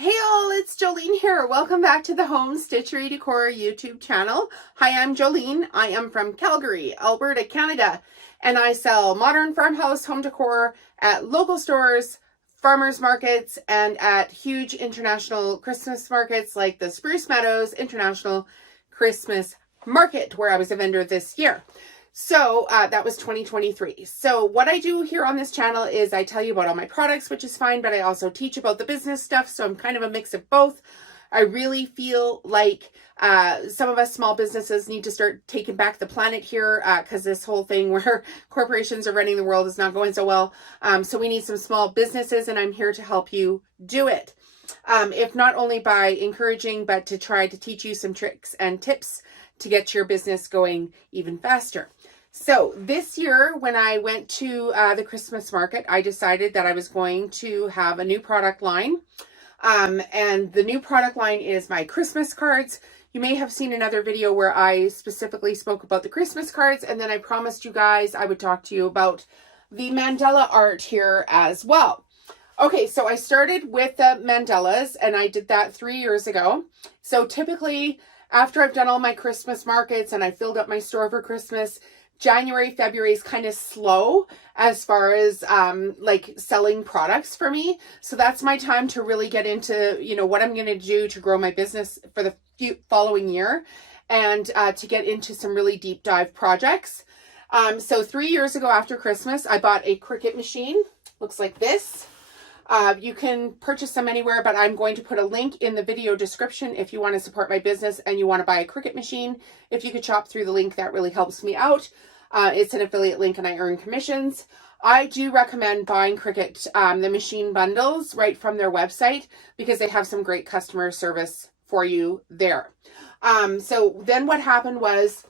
Hey all, it's Jolene here. Welcome back to the Home Stitchery Decor YouTube channel. Hi, I'm Jolene. I am from Calgary, Alberta, Canada, and I sell modern farmhouse home decor at local stores, farmers markets, and at huge international Christmas markets like the Spruce Meadows International Christmas Market, where I was a vendor this year. So that was 2023. So what I do here on this channel is I tell you about all my products, which is fine, but I also teach about the business stuff. So I'm kind of a mix of both. I really feel like some of us small businesses need to start taking back the planet here because this whole thing where corporations are running the world is not going so well. So we need some small businesses, and I'm here to help you do it. If not only by encouraging, but to try to teach you some tricks and tips to get your business going even faster. So this year, when I went to the Christmas market, I decided that I was going to have a new product line. And the new product line is my Christmas cards. You may have seen another video where I specifically spoke about the Christmas cards, and then I promised you guys I would talk to you about the mandala art here as well. Okay, so I started with the mandalas, and I did that 3 years ago. So typically, after I've done all my Christmas markets and I filled up my store for Christmas, January, February is kind of slow as far as like selling products for me. So that's my time to really get into, what I'm going to do to grow my business for the following year and to get into some really deep dive projects. So 3 years ago after Christmas, I bought a Cricut machine. Looks like this. You can purchase them anywhere, but I'm going to put a link in the video description if you want to support my business and you want to buy a Cricut machine. If you could shop through the link, that really helps me out. It's an affiliate link and I earn commissions. I do recommend buying Cricut, the machine bundles right from their website because they have some great customer service for you there. So then what happened was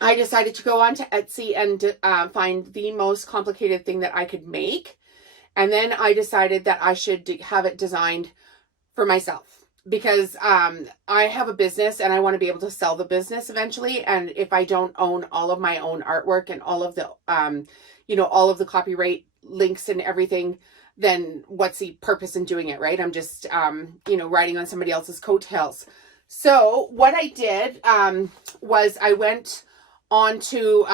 I decided to go on to Etsy and find the most complicated thing that I could make. And then I decided that I should have it designed for myself because I have a business and I want to be able to sell the business eventually. And if I don't own all of my own artwork and all of the, all of the copyright links and everything, then what's the purpose in doing it, right? I'm just, riding on somebody else's coattails. So what I did was I went on to,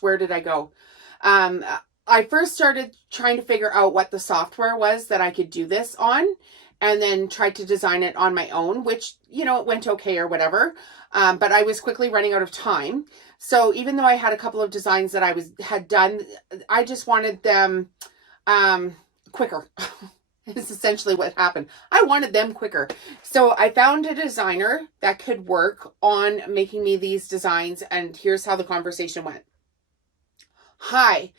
where did I go? I first started trying to figure out what the software was that I could do this on, and then tried to design it on my own, which, it went okay or whatever. But I was quickly running out of time. So even though I had a couple of designs that I had done, I just wanted them quicker. It's essentially what happened. I wanted them quicker. So I found a designer that could work on making me these designs, and here's how the conversation went. Hi.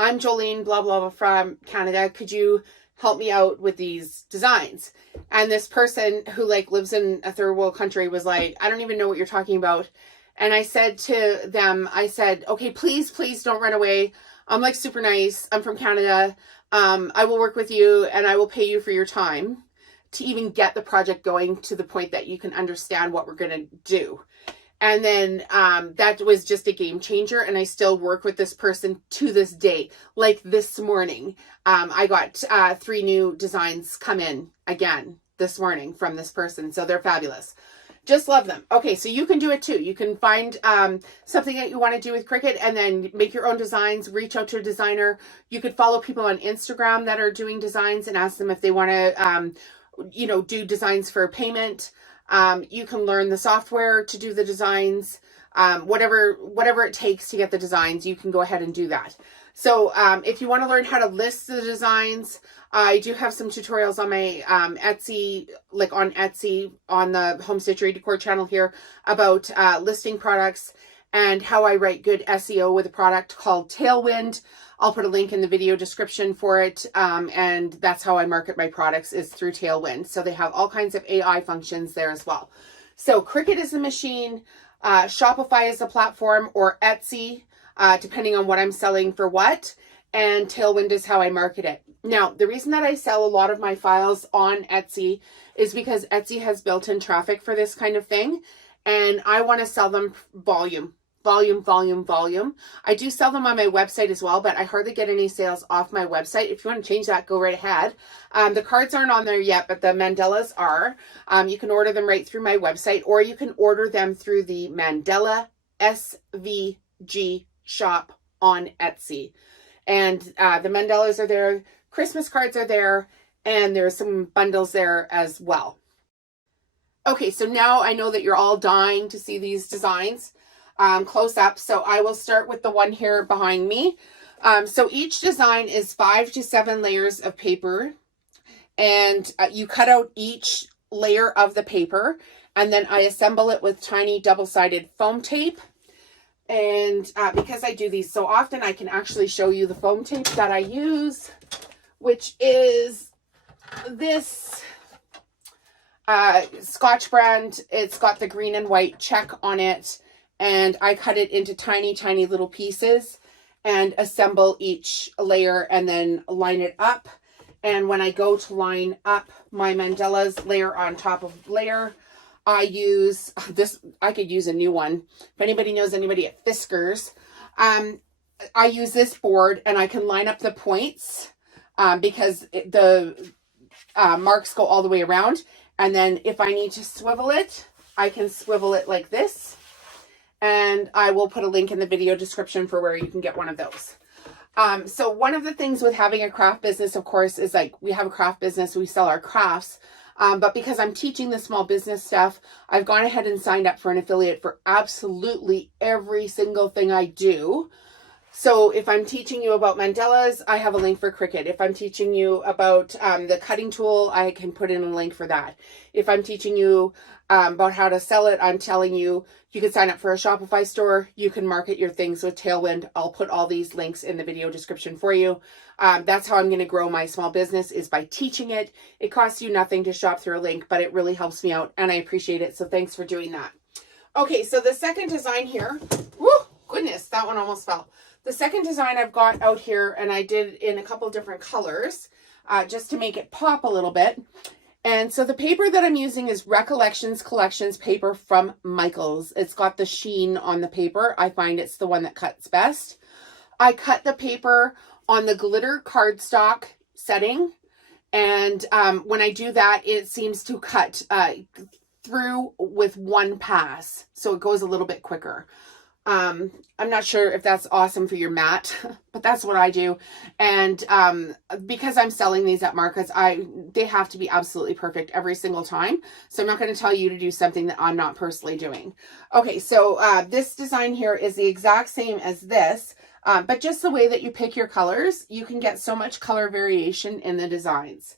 I'm Jolene, blah, blah, blah, from Canada. Could you help me out with these designs? And this person who lives in a third world country was like, I don't even know what you're talking about. And I said to them, okay, please don't run away. I'm super nice. I'm from Canada. I will work with you and I will pay you for your time to even get the project going to the point that you can understand what we're going to do. And then that was just a game changer. And I still work with this person to this day. Like this morning, I got 3 new designs come in again this morning from this person. So they're fabulous. Just love them. Okay, so you can do it too. You can find something that you want to do with Cricut and then make your own designs, reach out to a designer. You could follow people on Instagram that are doing designs and ask them if they want to, do designs for payment. You can learn the software to do the designs, whatever it takes to get the designs, you can go ahead and do that. So if you want to learn how to list the designs, I do have some tutorials on my Etsy, on the Home Stitchery Decor channel here about listing products and how I write good SEO with a product called Tailwind. I'll put a link in the video description for it. And that's how I market my products is through Tailwind. So they have all kinds of AI functions there as well. So Cricut is the machine, Shopify is the platform, or Etsy, depending on what I'm selling for what. And Tailwind is how I market it. Now, the reason that I sell a lot of my files on Etsy is because Etsy has built-in traffic for this kind of thing. And I want to sell them volume. volume. I do sell them on my website as well, but I hardly get any sales off my website. If you want to change that, go right ahead. The cards aren't on there yet, but the mandalas are. You can order them right through my website, or you can order them through the Mandala SVG shop on Etsy. And the mandalas are there, Christmas cards are there, and there's some bundles there as well. Okay, so now I know that you're all dying to see these designs close up. So I will start with the one here behind me. So each design is 5 to 7 layers of paper, and you cut out each layer of the paper, and then I assemble it with tiny double-sided foam tape. And because I do these so often, I can actually show you the foam tape that I use, which is this Scotch brand. It's got the green and white check on it, and I cut it into tiny little pieces and assemble each layer and then line it up. And when I go to line up my mandalas layer on top of layer, I use this. I could use a new one. If anybody knows anybody at Fiskars, I use this board, and I can line up the points because the marks go all the way around. And then if I need to swivel it, I can swivel it like this. And I will put a link in the video description for where you can get one of those. So one of the things with having a craft business, of course, is like we have a craft business, we sell our crafts. But because I'm teaching the small business stuff, I've gone ahead and signed up for an affiliate for absolutely every single thing I do. So if I'm teaching you about mandalas, I have a link for Cricut. If I'm teaching you about the cutting tool, I can put in a link for that. If I'm teaching you about how to sell it, I'm telling you, you can sign up for a Shopify store. You can market your things with Tailwind. I'll put all these links in the video description for you. That's how I'm going to grow my small business, is by teaching it. It costs you nothing to shop through a link, but it really helps me out, and I appreciate it. So thanks for doing that. Okay, so the second design here, whoo, goodness, that one almost fell. The second design I've got out here, and I did in a couple different colors, just to make it pop a little bit. And so the paper that I'm using is Recollections Collections paper from Michaels. It's got the sheen on the paper. I find it's the one that cuts best. I cut the paper on the glitter cardstock setting. And when I do that, it seems to cut through with one pass. So it goes a little bit quicker. I'm not sure if that's awesome for your mat, but that's what I do. And because I'm selling these at markets, they have to be absolutely perfect every single time. So I'm not going to tell you to do something that I'm not personally doing. Okay, so this design here is the exact same as this, but just the way that you pick your colors, you can get so much color variation in the designs.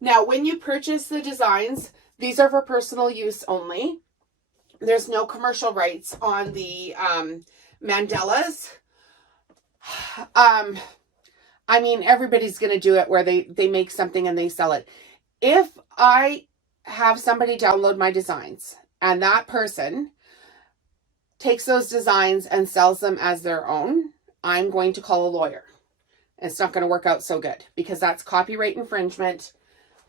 Now, when you purchase the designs, these are for personal use only. There's no commercial rights on the mandalas. I mean, everybody's going to do it where they make something and they sell it. If I have somebody download my designs and that person takes those designs and sells them as their own, I'm going to call a lawyer. It's not going to work out so good because that's copyright infringement.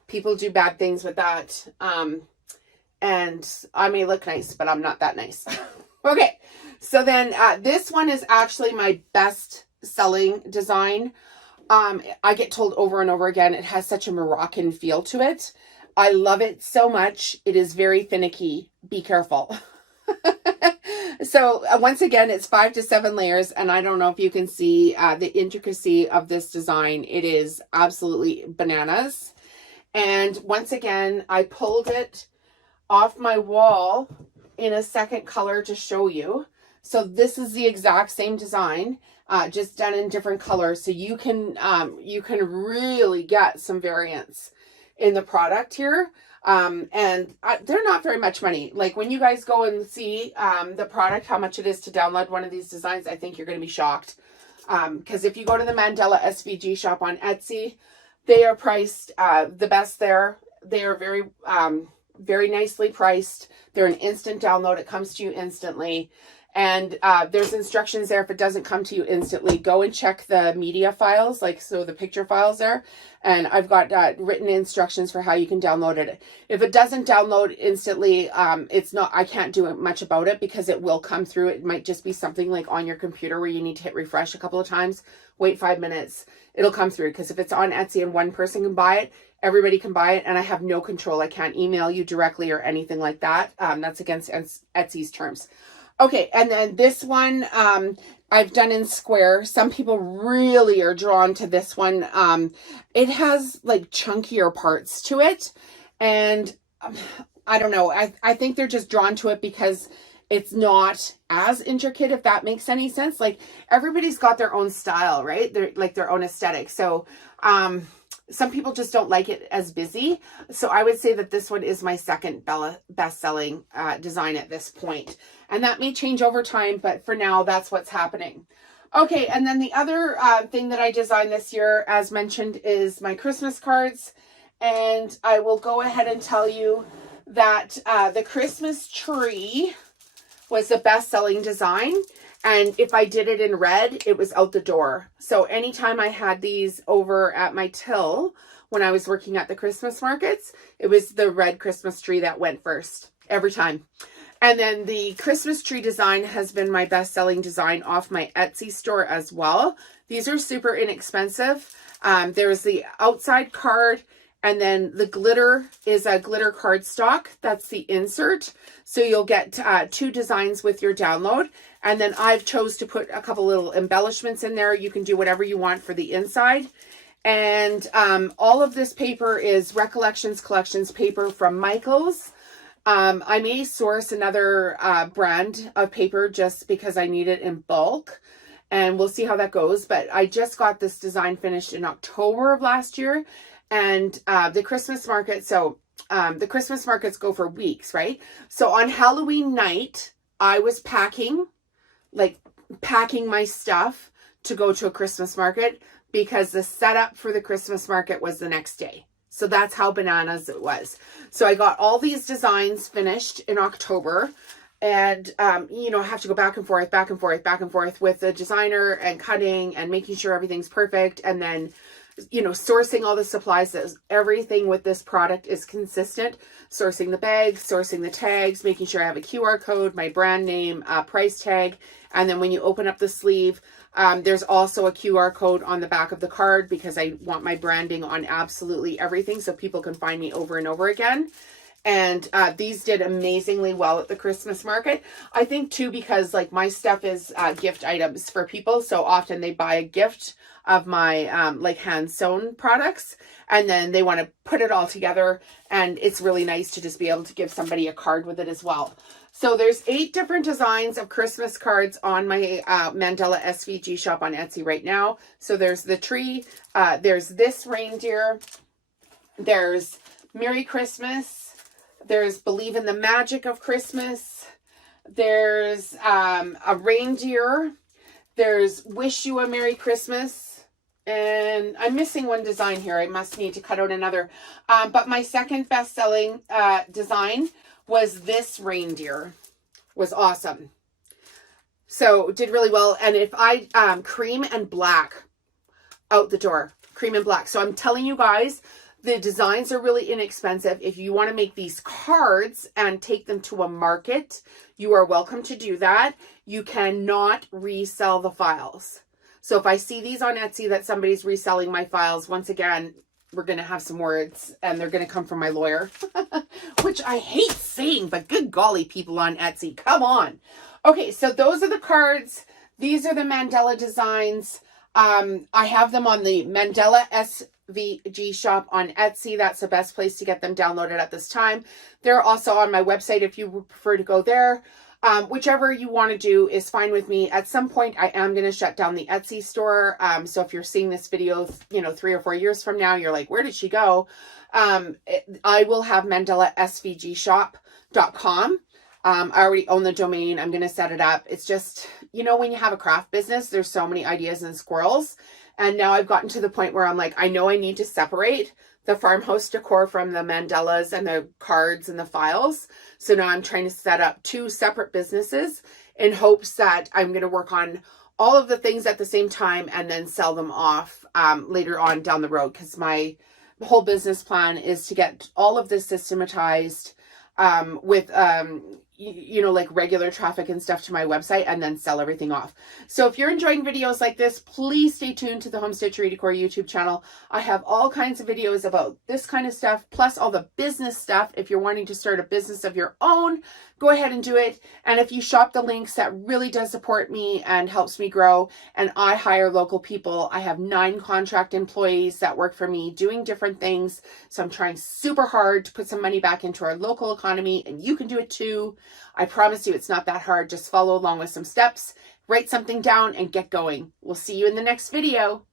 People do bad things with that. And I may look nice, but I'm not that nice. Okay, so then this one is actually my best selling design. I get told over and over again, it has such a Moroccan feel to it. I love it so much. It is very finicky. Be careful. So once again, it's 5 to 7 layers, and I don't know if you can see the intricacy of this design. It is absolutely bananas. And once again, I pulled it off my wall in a second color to show you. So this is the exact same design, just done in different colors. So you can really get some variance in the product here. And they're not very much money. Like when you guys go and see the product, how much it is to download one of these designs, I think you're going to be shocked. Because if you go to the Mandala SVG shop on Etsy, they are priced the best there. They are very nicely priced. They're an instant download. It comes to you instantly. And there's instructions there. If it doesn't come to you instantly, go and check the media files, like so the picture files there. And I've got written instructions for how you can download it. If it doesn't download instantly, I can't do much about it because it will come through. It might just be something like on your computer where you need to hit refresh a couple of times, wait 5 minutes, it'll come through. Because if it's on Etsy and one person can buy it, everybody can buy it, and I have no control. I can't email you directly or anything like that. That's against Etsy's terms. Okay, and then this one I've done in square. Some people really are drawn to this one. It has like chunkier parts to it, and I don't know. I think they're just drawn to it because it's not as intricate, if that makes any sense. Like, everybody's got their own style, right? They're like their own aesthetic. So some people just don't like it as busy. So I would say that this one is my second best-selling design at this point. And that may change over time, but for now, that's what's happening. Okay, and then the other thing that I designed this year, as mentioned, is my Christmas cards. And I will go ahead and tell you that the Christmas tree was the best-selling design. And if I did it in red, it was out the door. So anytime I had these over at my till, when I was working at the Christmas markets, it was the red Christmas tree that went first, every time. And then the Christmas tree design has been my best-selling design off my Etsy store as well. These are super inexpensive. There's the outside card, and then the glitter is a glitter cardstock. That's the insert. So you'll get 2 designs with your download. And then I've chose to put a couple little embellishments in there. You can do whatever you want for the inside. And all of this paper is Recollections Collections paper from Michaels. I may source another brand of paper just because I need it in bulk. And we'll see how that goes. But I just got this design finished in October of last year. And the Christmas market, the Christmas markets go for weeks, right? So on Halloween night, I was packing my stuff to go to a Christmas market because the setup for the Christmas market was the next day. So that's how bananas it was. So I got all these designs finished in October, and I have to go back and forth with the designer and cutting and making sure everything's perfect. And then sourcing all the supplies, that everything with this product is consistent. Sourcing the bags, sourcing the tags, making sure I have a QR code, my brand name, price tag. And then when you open up the sleeve, there's also a QR code on the back of the card because I want my branding on absolutely everything so people can find me over and over again. And these did amazingly well at the Christmas market. I think too, because like my stuff is gift items for people. So often they buy a gift of my like hand sewn products, and then they want to put it all together. And it's really nice to just be able to give somebody a card with it as well. So there's 8 different designs of Christmas cards on my Mandala SVG shop on Etsy right now. So there's the tree, there's this reindeer, there's Merry Christmas, there's Believe in the Magic of Christmas, there's a reindeer, there's Wish You a Merry Christmas, and I'm missing one design here. I must need to cut out another. But my second best-selling design was this reindeer. Was awesome. So did really well. And if I cream and black out the door, cream and black. So I'm telling you guys, the designs are really inexpensive. If you want to make these cards and take them to a market, you are welcome to do that. You cannot resell the files. So if I see these on Etsy that somebody's reselling my files, once again, we're going to have some words and they're going to come from my lawyer, which I hate saying, but good golly, people on Etsy, come on. Okay, so those are the cards. These are the Mandala designs. I have them on the Mandala SVG shop on Etsy. That's the best place to get them downloaded at this time. They're also on my website if you would prefer to go there. Whichever you want to do is fine with me. At some point, I am going to shut down the Etsy store. So if you're seeing this video, 3 or 4 years from now, you're like, where did she go? I will have Mandala SVG shop.com. I already own the domain. I'm going to set it up. It's just, when you have a craft business, there's so many ideas and squirrels. And now I've gotten to the point where I'm like, I know I need to separate the farmhouse decor from the mandalas and the cards and the files. So now I'm trying to set up 2 separate businesses in hopes that I'm going to work on all of the things at the same time and then sell them off later on down the road, because my whole business plan is to get all of this systematized with like regular traffic and stuff to my website, and then sell everything off. So if you're enjoying videos like this, please stay tuned to the Home Stitchery Decor YouTube channel. I have all kinds of videos about this kind of stuff, plus all the business stuff. If you're wanting to start a business of your own, go ahead and do it. And if you shop the links, that really does support me and helps me grow. And I hire local people. I have 9 contract employees that work for me doing different things. So I'm trying super hard to put some money back into our local economy, and you can do it too. I promise you it's not that hard. Just follow along with some steps, write something down, and get going. We'll see you in the next video.